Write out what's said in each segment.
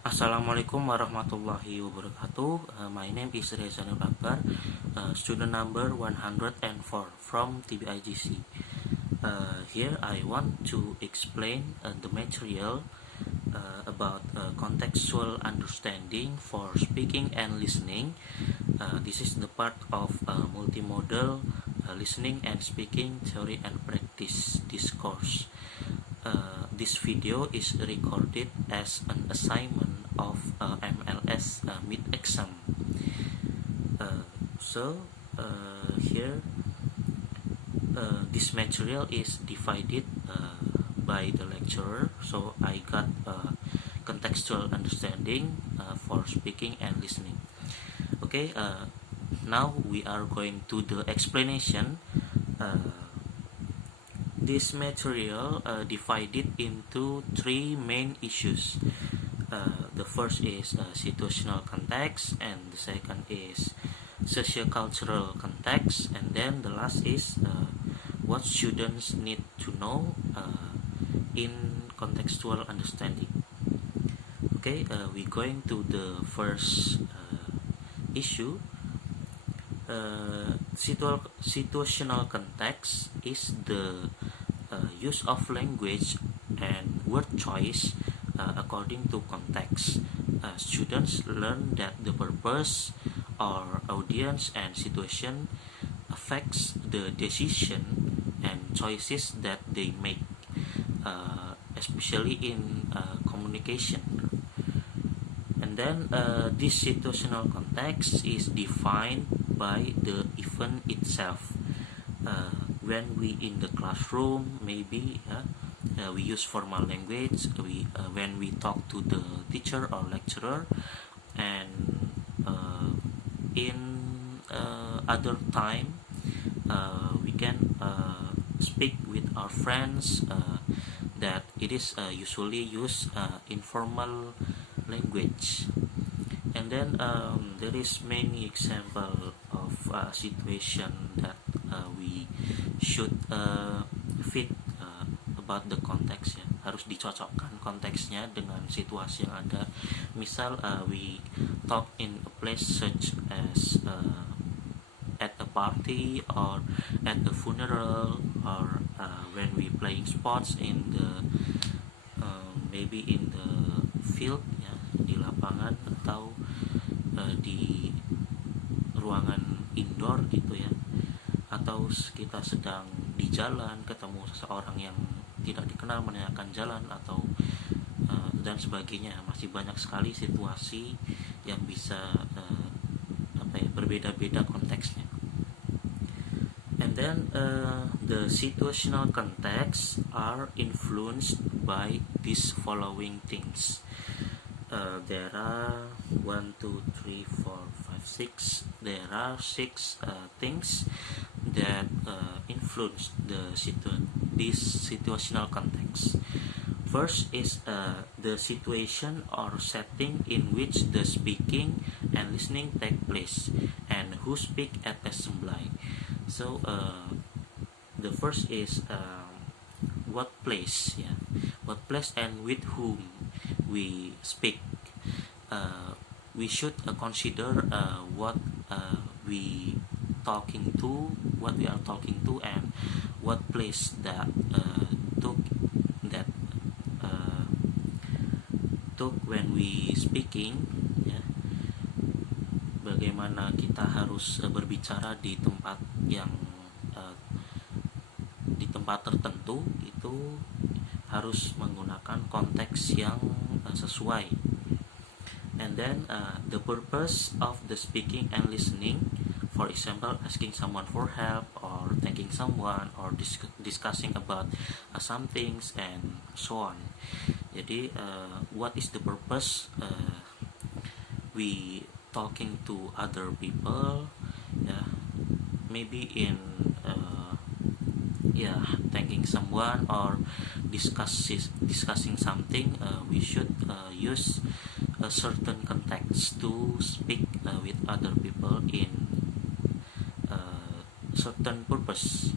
Assalamualaikum warahmatullahi wabarakatuh. My name is Reza Nur Akbar, student number 104 from TBIGC. Here I want to explain the material about contextual understanding for speaking and listening. This is the part of multimodal listening and speaking theory and practice discourse. This video is recorded as an assignment of MLS mid-exam. Here this material is divided by the lecturer, so I got contextual understanding for speaking and listening. Okay, now we are going to the explanation. This material divided into three main issues. The first is situational context, and the second is sociocultural context, and then the last is what students need to know in contextual understanding. Okay, we're going to the first issue. Situational context is the use of language and word choice according to context. Students learn that the purpose or audience and situation affects the decision and choices that they make, especially in communication. And then this situational context is defined by the event itself. When we in the classroom, maybe we use formal language. When we talk to the teacher or lecturer, and in other time we can speak with our friends. That it is usually used informal language. And then there is many example of situation that we should fit about the context ya. Harus dicocokkan konteksnya dengan situasi yang ada. Misal we talk in a place such as at a party or at a funeral, or when we playing sports in the maybe in the field ya, di lapangan atau di ruangan indoor gitu ya, atau kita sedang di jalan ketemu seseorang yang tidak dikenal menanyakan jalan atau dan sebagainya. Masih banyak sekali situasi yang bisa berbeda-beda konteksnya. And then the situational context are influenced by these following things. There are 1, 2, 3, 4, 5, 6. There are 6 things that influence this situational context. First is the situation or setting in which the speaking and listening take place, and who speak at assembly. So the first is what place, yeah, what place and with whom we speak. We should consider what we talking to, what we are talking to, and what place that took when we speaking, ya. Bagaimana kita harus berbicara di tempat yang di tempat tertentu, itu harus menggunakan konteks yang sesuai. And then the purpose of the speaking and listening, for example asking someone for help or thanking someone or discussing about some things and so on. Jadi what is the purpose we talking to other people, yeah, maybe in thanking someone or discussing something, we should use a certain context to speak with other people in certain purpose.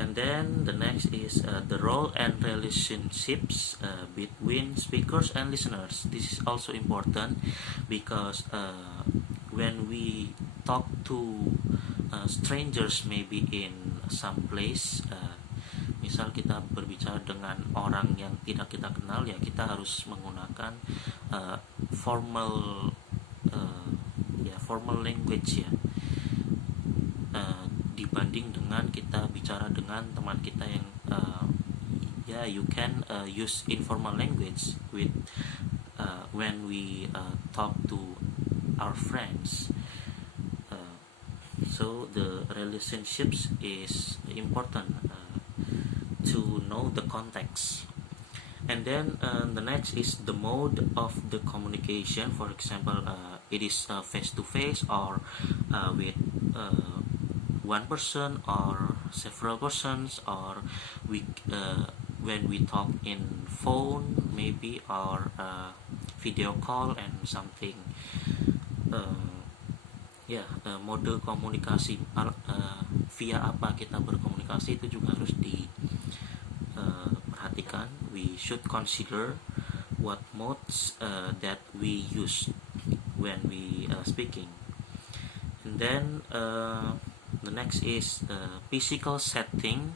And then the next is the role and relationships between speakers and listeners. This is also important because when we talk to strangers, maybe in some place, misal kita berbicara dengan orang yang tidak kita kenal, ya kita harus menggunakan formal formal language ya, dibanding dengan kita bicara dengan teman kita yang you can use informal language with when we talk to our friends. So the relationships is important to know the context. And then the next is the mode of the communication. For example, it is face to face or with one person or several persons, or we when we talk in phone maybe, or video call and something. Mode komunikasi via apa kita berkomunikasi itu juga harus diperhatikan. We should consider what modes that we use when we speaking. And then the next is physical setting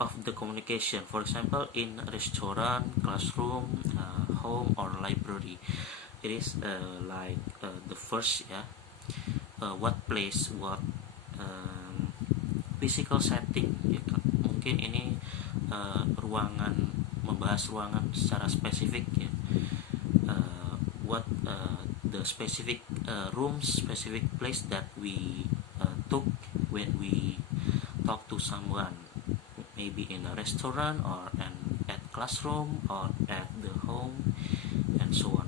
of the communication. For example, in a restaurant, classroom, home, or library. It is like the first what place, what physical setting ya. Mungkin ini ruangan, membahas ruangan secara spesifik ya. What the specific rooms, specific place that we took when we talk to someone, maybe in a restaurant or at classroom or at the home and so on.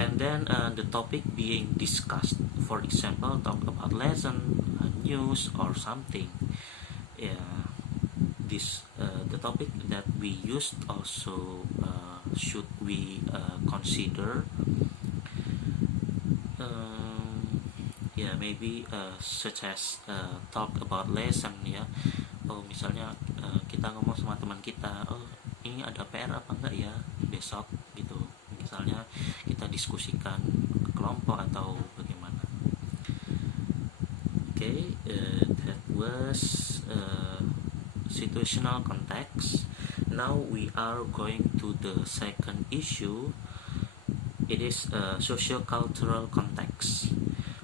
And then the topic being discussed, for example, talk about lesson, news or something. The topic that we used also should we consider. Maybe such as talk about lesson ya. Misalnya kita ngomong sama teman kita, ini ada PR apa enggak ya besok gitu. Misalnya kita diskusikan ke kelompok atau bagaimana. That was situational context. Now we are going to the second issue. It is socio-cultural context.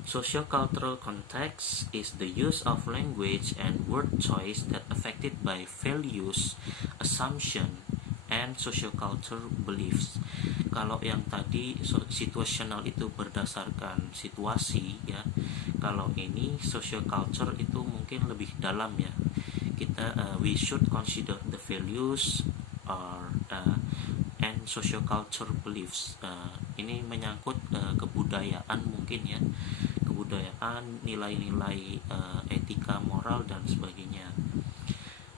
Socio-cultural context is the use of language and word choice that affected by values, assumption, and socio-cultural beliefs. Kalau yang tadi situational itu berdasarkan situasi ya. Kalau ini socio-culture itu mungkin lebih dalam ya. Kita we should consider the values or and socio-culture beliefs. Ini menyangkut kebudayaan mungkin ya. Kebudayaan, nilai-nilai etika, moral dan sebagainya.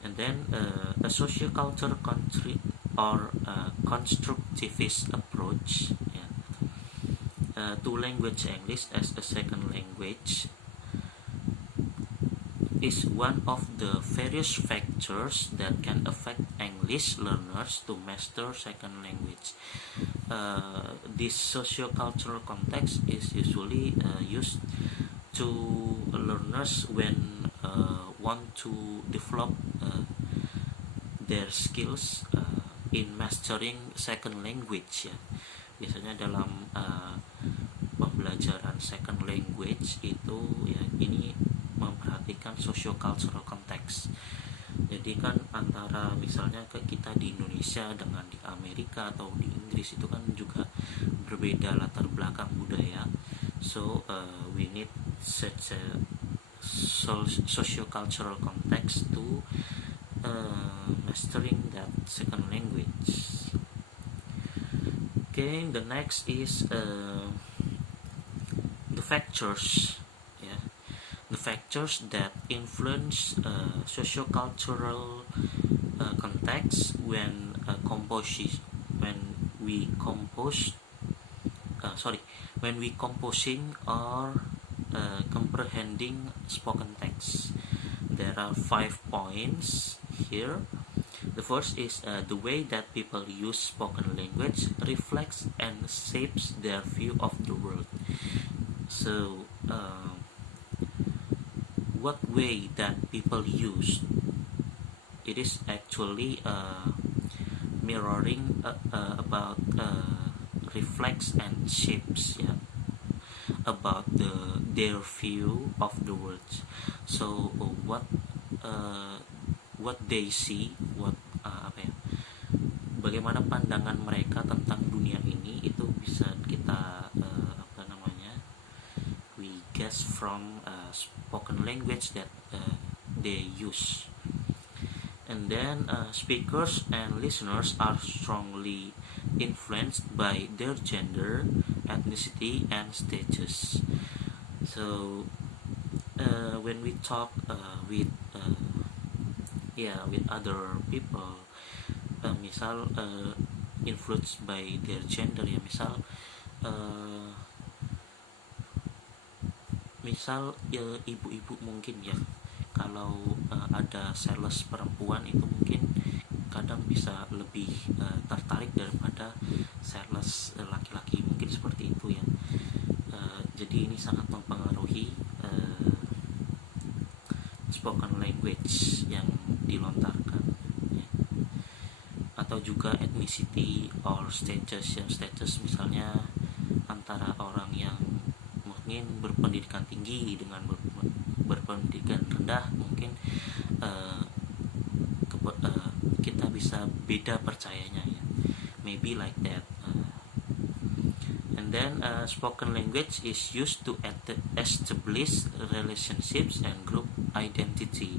And then a socio-culture country or constructivist approach to language English as a second language is one of the various factors that can affect English learners to master second language. This socio-cultural context is usually used to learners when want to develop their skills in mastering second language ya. Biasanya dalam pembelajaran second language itu ya, ini memperhatikan socio-cultural context. Jadi kan antara misalnya kita di Indonesia dengan di Amerika atau di Inggris itu kan juga berbeda latar belakang budaya. So we need such a socio-cultural context to mastering that second language. The next is the factors. The factors that influence socio-cultural context when composing or comprehending spoken text. there are 5 points here. The first is the way that people use spoken language reflects and shapes their view of the world. So, what way that people use, it is actually mirroring about reflects and shapes, yeah, about their view of the world. So what they see, bagaimana pandangan mereka tentang dunia ini, itu bisa kita we guess from spoken language that they use. And then speakers and listeners are strongly influenced by their gender, ethnicity, and status. So when we talk with other people, misal influenced by their gender, ya, misal ibu-ibu mungkin ya, kalau ada sales perempuan itu mungkin kadang bisa lebih tertarik daripada sales laki-laki, mungkin seperti itu ya. Jadi ini sangat mempengaruhi spoken language yang dilontarkan ya. Atau juga ethnicity or status, yang status misalnya antara orang yang mungkin berpendidikan tinggi dengan berpendidikan rendah, mungkin kita bisa beda percayanya ya, maybe like that. And then spoken language is used to establish relationships and group identity.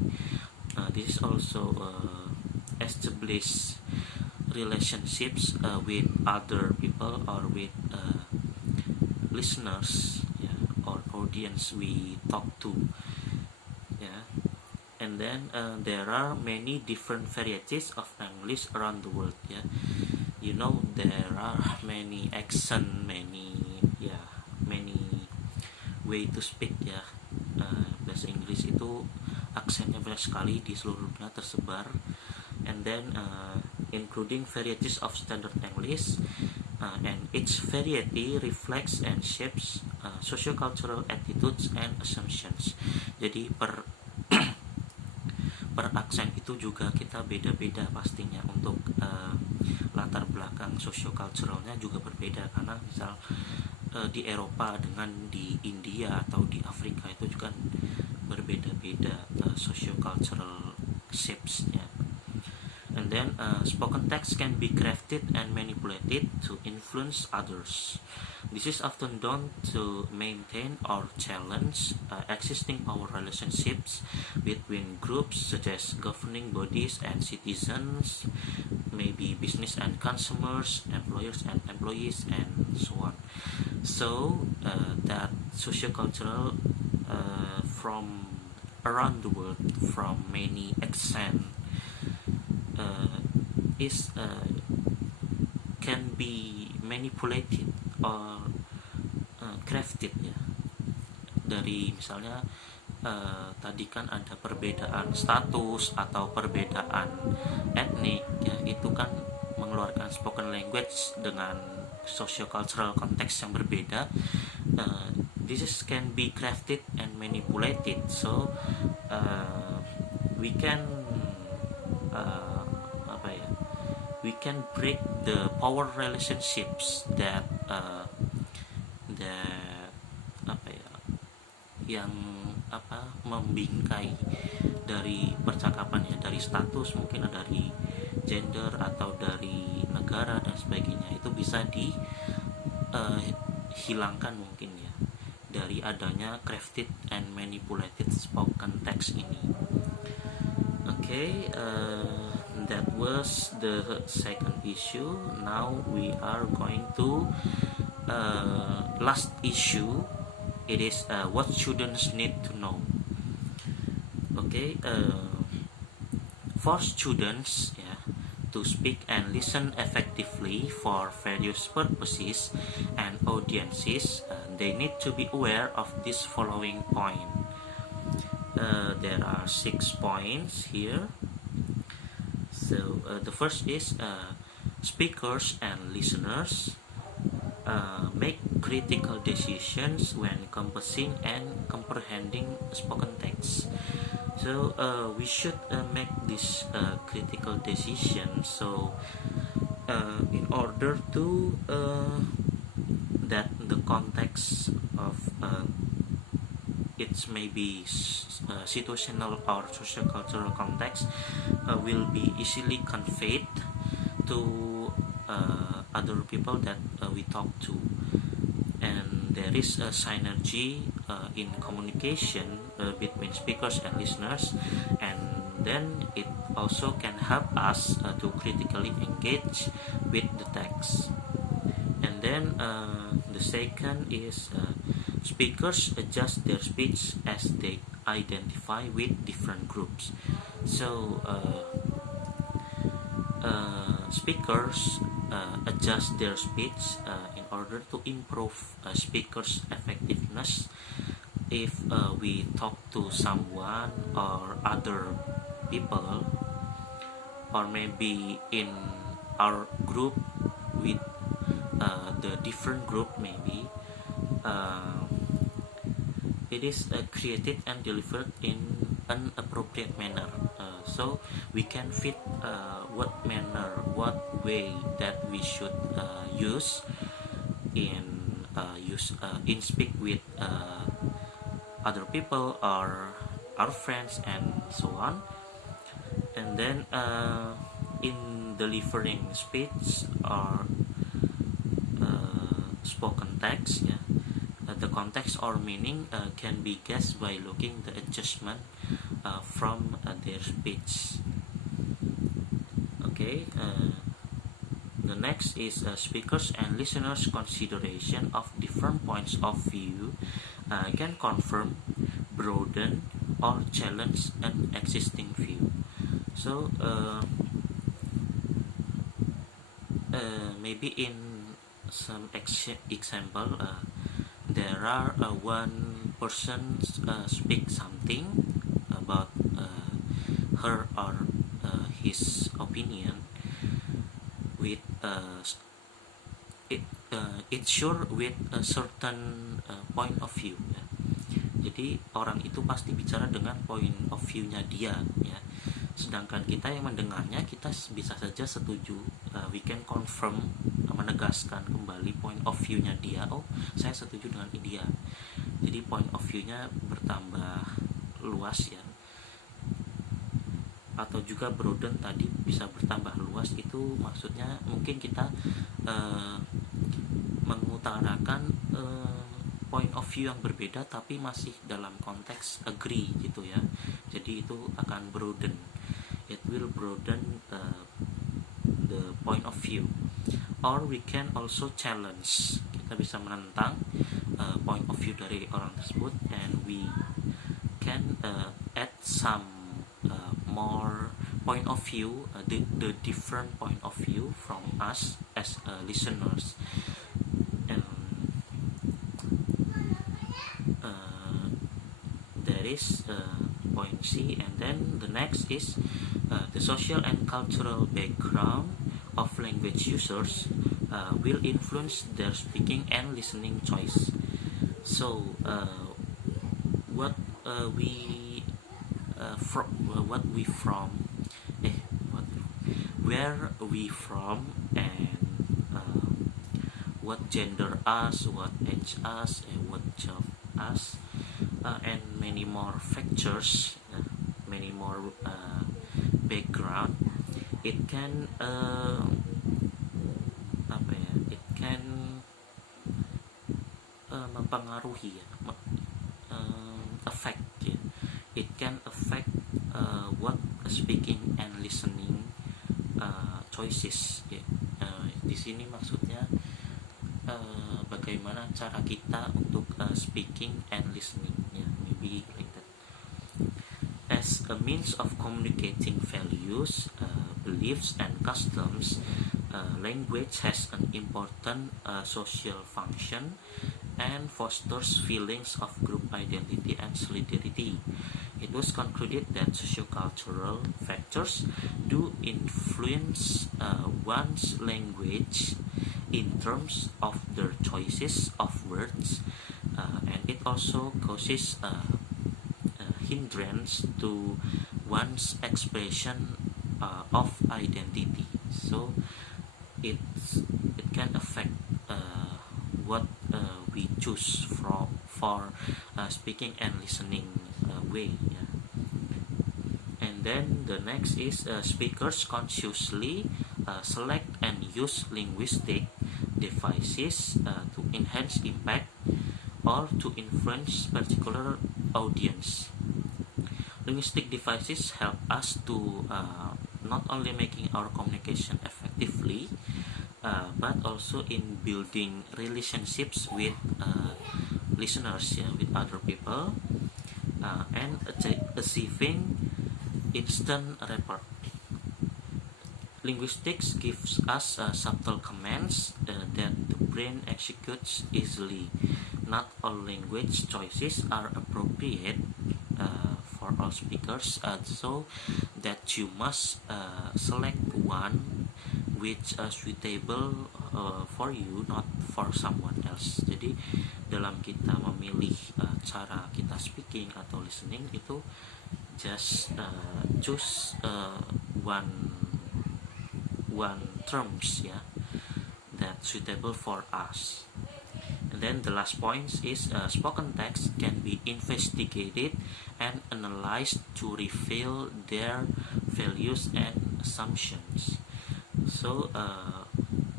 This is also establish relationships with other people or with listeners, yeah, or audience we talk to, yeah. And then there are many different varieties of English around the world, yeah. You know, there are many accent, many way to speak ya. Bahasa Inggris itu aksennya banyak sekali di seluruh dunia tersebar. And then including varieties of standard English, and each variety reflects and shapes socio-cultural attitudes and assumptions. Jadi per aksen itu juga kita beda-beda pastinya. Untuk latar belakang socio-culturalnya juga berbeda, karena misal di Eropa dengan di India atau di Afrika itu juga berbeda-beda socio-cultural shapes-nya. And then spoken text can be crafted and manipulated to influence others. This is often done to maintain or challenge existing power relationships between groups such as governing bodies and citizens, maybe business and consumers, employers and employees, and so on. So that sociocultural from around the world, from many accents, is can be manipulated or crafted ya. Dari misalnya tadi kan ada perbedaan status atau perbedaan etnik ya, itu kan mengeluarkan spoken language dengan socio-cultural konteks yang berbeda. This can be crafted and manipulated, so we can we can break the power relationships that yang membingkai dari percakapan ya, dari status, mungkin dari gender atau dari negara dan sebagainya, itu bisa dihilangkan mungkin ya dari adanya crafted and manipulated spoken text ini. Okay, that was the second issue. Now we are going to last issue. It is what students need to know. Okay, for students to speak and listen effectively for various purposes and audiences, they need to be aware of this following point. There are 6 points here. So the first is speakers and listeners make critical decisions when composing and comprehending spoken text. So we should make this critical decision. So in order to that the context of its maybe situational or social cultural context will be easily conveyed to other people that we talk to, and there is a synergy in communication between speakers and listeners, and then it also can help us to critically engage with the text. And then the second is speakers adjust their speech as they identify with different groups. So speakers adjust their speech in order to improve speakers' effectiveness. If we talk to someone or other people, or maybe in our group with the different group, maybe it is created and delivered in an appropriate manner. So we can fit what manner, what way that we should use in speak with other people or our friends and so on. And then in delivering speech or spoken text, the context or meaning can be guessed by looking the adjustment from their speech. Okay, the next is speakers and listeners' consideration of different points of view can confirm, broaden, or challenge an existing view. So maybe in some example, there are one person speak something about her or his opinion with it sure with a certain point of view, ya. Jadi orang itu pasti bicara dengan point of view-nya dia, ya. Sedangkan kita yang mendengarnya, kita bisa saja setuju, we can confirm, menegaskan kembali point of view-nya dia. Oh, saya setuju dengan dia. Jadi point of view-nya bertambah luas, ya. Atau juga broaden tadi, bisa bertambah luas. Itu maksudnya mungkin kita mengutarakan point of view yang berbeda tapi masih dalam konteks agree gitu, ya. Jadi itu akan broaden. It will broaden the point of view. Or we can also challenge. Kita bisa menentang point of view dari orang tersebut, and we can add some more point of view, the different point of view from us as listeners. And there is point C, and then the next is the social and cultural background of language users will influence their speaking and listening choice. So what we from where we from, and what gender us, what age us, and what job us, and many more factors, many more background. It can it can mempengaruhi, ya, affect, ya. It can affect what speaking and listening choices, ya. Di sini maksudnya bagaimana cara kita untuk speaking and listening, ya, maybe like that. As a means of communicating values, beliefs, and customs, language has an important social function and fosters feelings of group identity and solidarity. It was concluded that sociocultural factors do influence one's language in terms of their choices of words, and it also causes a hindrance to one's expression of identity. So it can affect what we choose for speaking and listening way. Yeah. And then the next is speakers consciously select and use linguistic devices to enhance impact or to influence particular audience. Linguistic devices help us to not only making our communication effectively, but also in building relationships with listeners, yeah, with other people, and achieving instant rapport. Linguistics gives us subtle commands that the brain executes easily. Not all language choices are appropriate for all speakers, so that you must select one which suitable for you, not for someone else. Jadi dalam kita memilih cara kita speaking atau listening itu just choose one terms, yeah, that suitable for us. And then the last point is spoken text can be investigated and analyzed to reveal their values and assumptions. So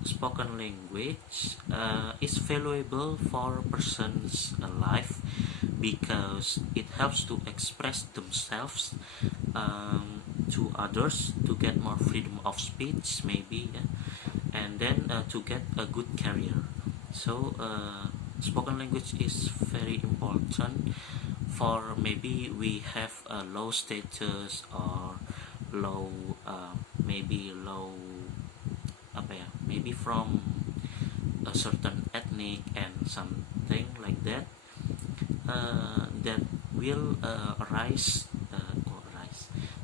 spoken language is valuable for a person's life because it helps to express themselves to others, to get more freedom of speech maybe, yeah? And then to get a good career. So spoken language is very important for maybe we have a low status or low maybe low maybe from a certain ethnic and something like that, that will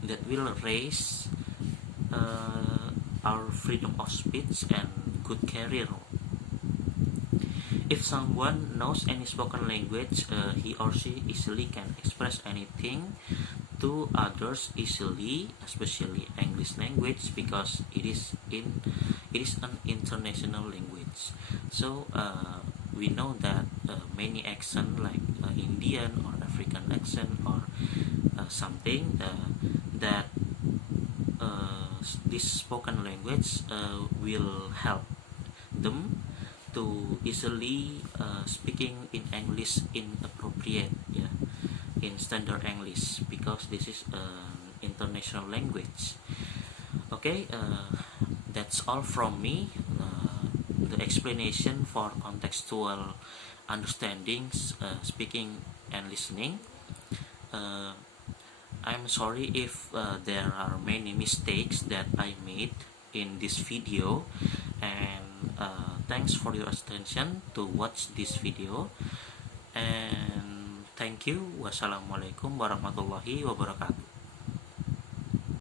that will raise our freedom of speech and good career. If someone knows any spoken language, he or she easily can express anything to others easily, especially English language, because it is an international language. So we know that many accent like Indian or African accent or something that this spoken language will help them to easily speaking in English in appropriate, yeah, in standard English, because this is an international language. Okay, that's all from me. The explanation for contextual understandings, speaking and listening. I'm sorry if there are many mistakes that I made in this video, and thanks for your attention to watch this video, and thank you. Wassalamualaikum warahmatullahi wabarakatuh.